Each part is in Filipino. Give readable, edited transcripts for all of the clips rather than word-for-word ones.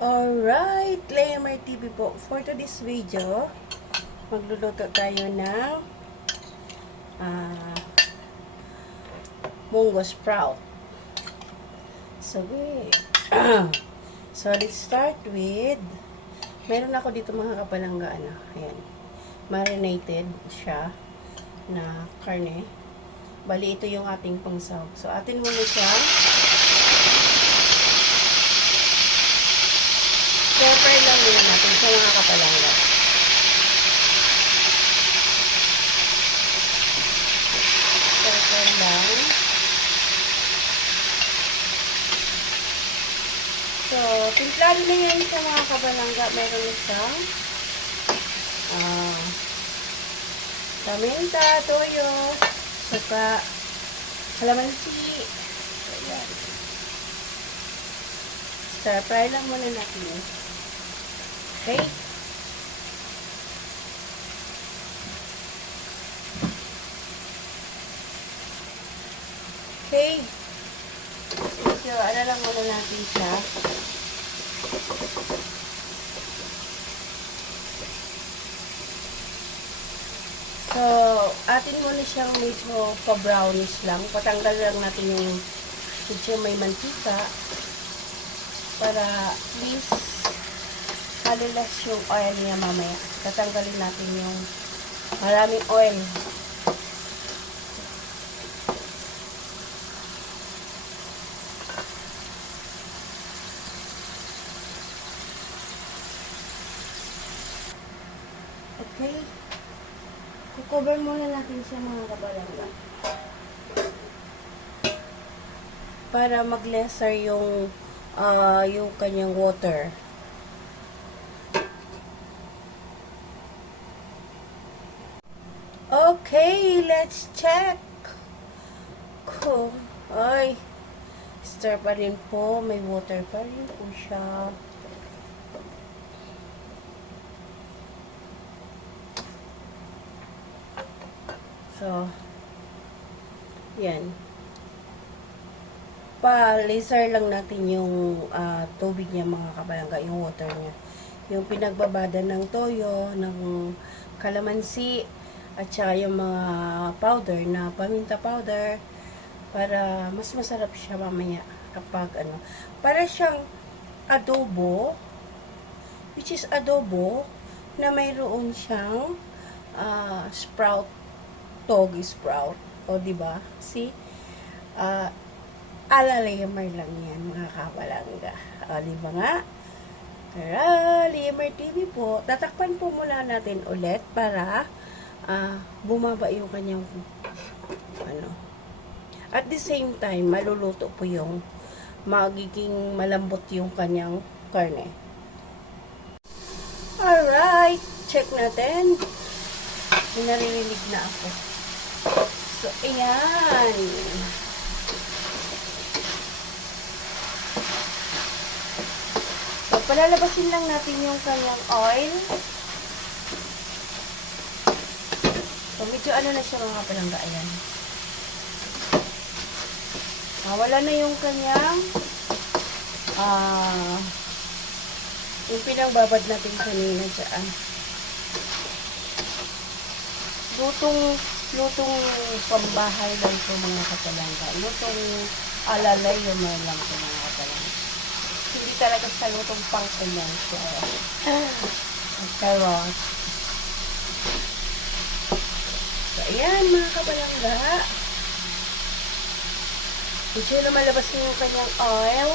Alright, Laymer TV po. For today's video, magluluto tayo ng munggo sprout. So, so let's start with, meron ako dito mga kapalangga, ayan, marinated siya na karne. Bali, ito yung ating pangsahog. So, atin muna siya. Pepper lang muna natin sa mga kapalangga. Pepper lang. So, timplado na yan sa mga kapalangga. Meron isang paminta, toyo, saka kalamansi. So, yan. Stir fry lang muna natin. Okay? Okay. So, ano lang muna natin siya. So, atin muna siyang medyo pa-brownish lang. Patanggal lang natin yung medyo may mantika para please halulas yung oil niya mamaya. Tatanggalin natin yung maraming oil. Okay. Kukover muna natin siya mga kabalangga. Para mag-lesser yung kanyang water. Okay, let's check. Ay, stir pa rin po. May water pa rin po siya. So, yan. Pa-laser lang natin yung tubig niya mga kabalangga, yung water niya. Yung pinagbabada ng toyo, ng kalamansi, at saka yung mga powder na paminta powder para mas masarap siya mamaya kapag para siyang adobo, which is adobo na mayroon siyang sprout, togi sprout, o diba? See? Laymer lang yan mga kapalangga. O diba nga? Laymer TV po. Tatakpan po muna natin ulit para bumaba yung kanyang at the same time maluluto po yung magiging malambot yung kanyang karne. Alright, check natin. Naririnig na ako. So, ayan. So, palalabasin lang natin yung kanyang oil. So, medyo na siya mga palangga. Ayan. Wala na yung kanyang yung pinagbabad natin kanina dyan. Lutong pambahay lang po mga kapalangga. Lutong alalay yung lang po mga kapalangga. Hindi talaga sa lutong pang-commercial. Charot. So, ayan mga kapalangga. Medyo lumalabas na yung kanyang oil.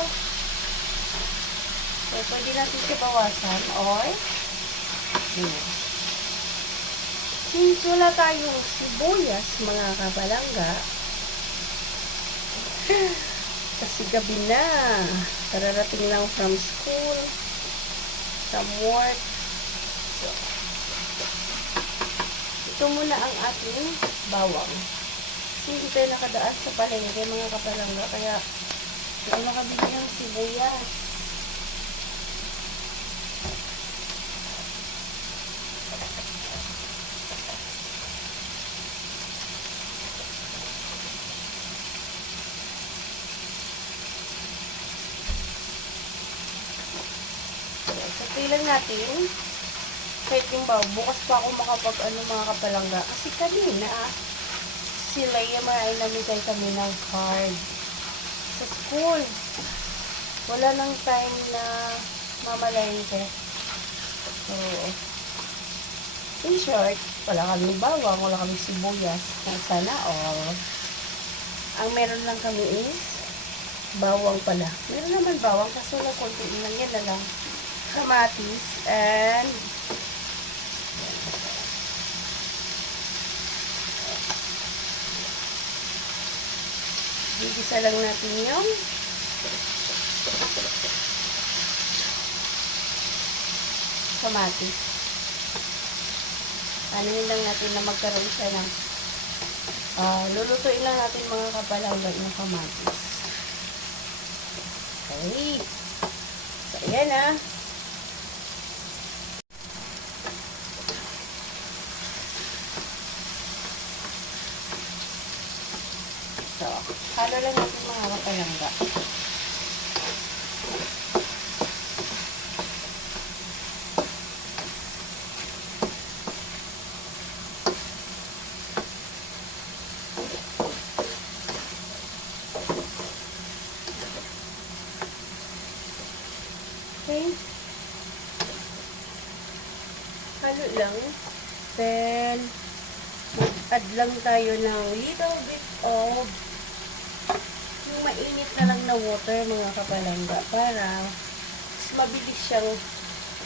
So, pwede natin siya bawasan. Oil. Ayan. Since wala tayong sibuyas, mga kapalangga, kasi gabi na, kararating lang from school, from work. So, ito muna ang ating bawang. Kasi hindi tayo nakadaan sa palengke, mga kapalangga, kaya hindi nakabili ng sibuyas. Pakukuloy lang natin. Kahit yung baw, bukas pa ako mga kapalangga. Kasi kanina, sila yung ay namigay kami ng card sa school. Wala nang time na mamalengke. So, in short, wala kaming bawang, wala kaming sibuyas. Sana all. Ang meron lang kami is bawang pala. Meron naman bawang kasi lang konti lang yan na lang. Kamatis and gigisa lang natin yung kamatis. Anuhin lang natin na magkaroon siya ng lulutuin lang natin mga kapalangga yung kamatis. Okay. So, ayan ah. So, halo lang natin mga kapalangga. Okay. Halo lang. Then, mag-add lang tayo ng little bit of yung mainit na lang na water mga kapalangga para mas mabilis siyang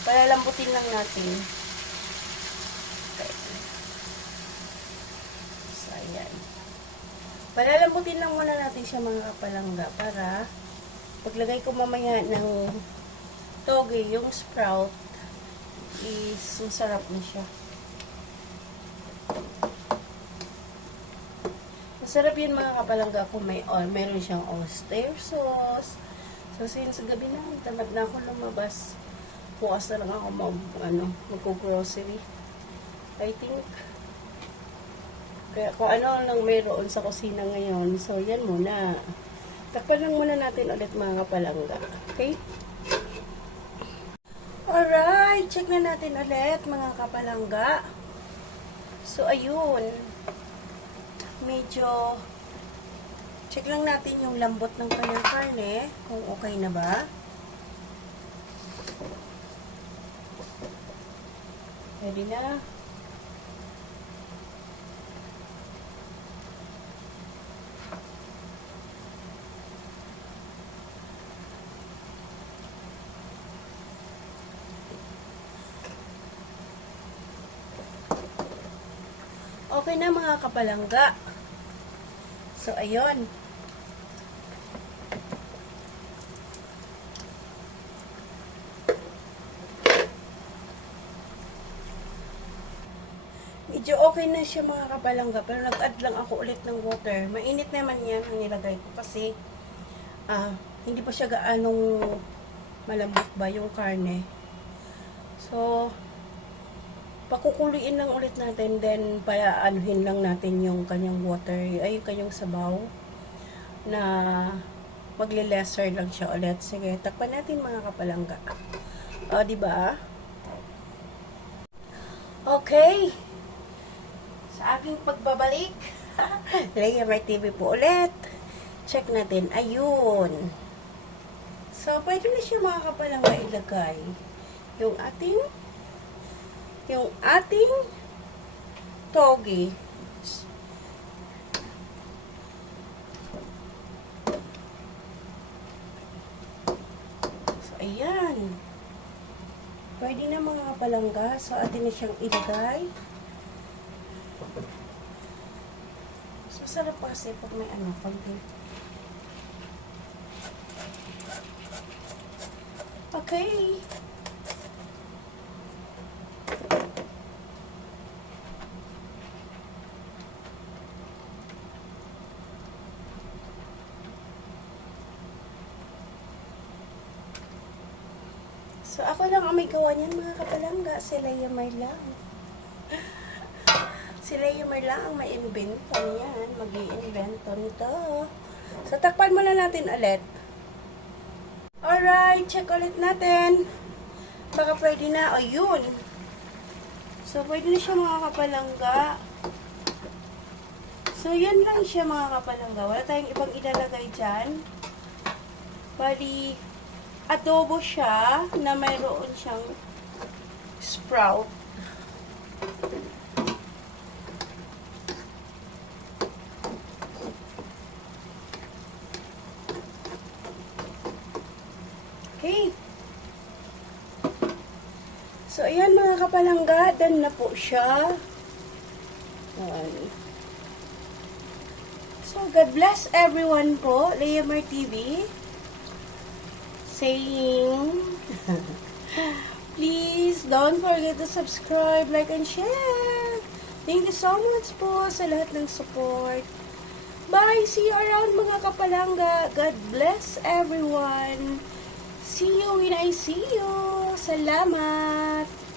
palalambutin lang natin. Okay. So, ayan. Palalambutin lang muna natin siya mga kapalangga para paglagay ko mamaya ng toge, yung sprout is masarap na siya. Masarap yun mga kapalangga kung meron siyang oyster sauce. So since gabi na, tamad na ako lumabas. Bukas na lang ako magko-grocery. I think. Kaya kung ano lang meron sa kusina ngayon. So yan muna. Takpan lang muna natin ulit mga kapalangga. Okay? Alright, check na natin ulit mga kapalangga. So ayun. Medyo check lang natin yung lambot ng kanyang karne kung okay na ba. Ready na. Okay na mga kapalangga. So, ayun. Medyo okay na siya mga kapalangga. Pero nag-add lang ako ulit ng water. Mainit naman yan ang nilagay ko. Kasi, hindi pa siya gaanong malambot ba yung karne. So, pakukuluin lang ulit natin, then paanuhin lang natin yung kanyang water, ay yung kanyang sabaw na magle-lesser lang siya ulit. Sige, takpan natin mga kapalangga. O, diba? Okay. Sa aking pagbabalik, Layamar TV po ulit. Check natin. Ayun. So, pwede na siya mga kapalangga ilagay yung ating toge. So, ayan. Pwede na mga kapalangga. So, atin na siyang ilagay. So, sarap kasi pag may konti. Okay. So, ako lang ang may gawa niyan mga kapalangga. Si Layamar lang. Si Layamar lang ang may invento niyan. Mag-i-invento nito. So, takpan muna natin ulit. Alright, check ulit natin. Baka pwede na. Ayun. So, pwede na siya mga kapalangga. So, yan lang siya mga kapalangga. Wala tayong ibang ilalagay dyan. Bali, adobo siya na mayroon siyang sprout. Okay. So, ayan mga kapalangga, done na po siya. Ayan. So, God bless everyone po. Leamar TV. Saying, please don't forget to subscribe, like, and share. Thank you so much po sa lahat ng support. Bye! See you around mga kapalangga. God bless everyone. See you when I see you. Salamat!